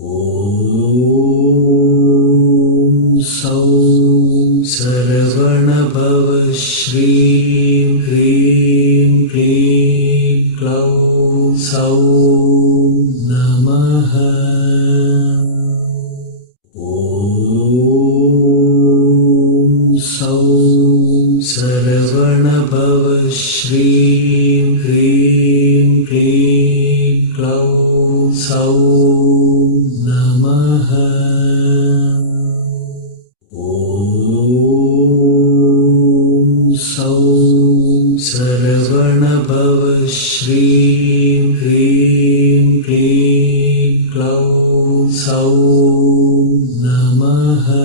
ॐ सौं सरवणभव श्रीं ह्रीं क्लीं क्लौं सौं नमः। ॐ सौं सरवणभव श्रीं ह्रीं क्लीं क्लौं सौं नमः। ॐ सौं सरवणभव श्रीं ह्रीं क्लीं क्लौं सौं नमः।